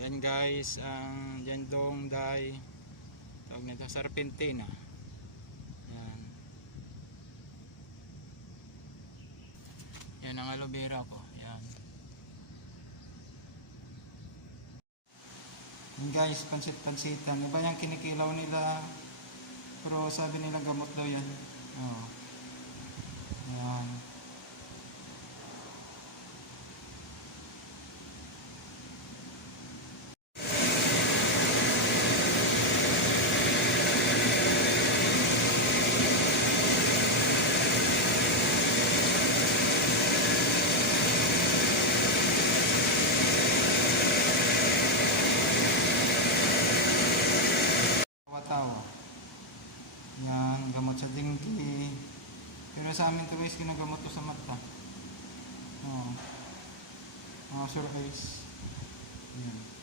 Yan guys, ang Jandong Dai, tawag nito Serpentina. Yan. Yan ang aloe vera ko. Yan. Yan guys, pansit-pansitan. Iba yung kinikilaw nila, pero sabi nila gamot daw yan. Oh. Yan. Tawa. Yan, gamot sa dingki. Pero sa amin to guys, ginagamot to sa mata. Oh. Mga sore eyes. Yan.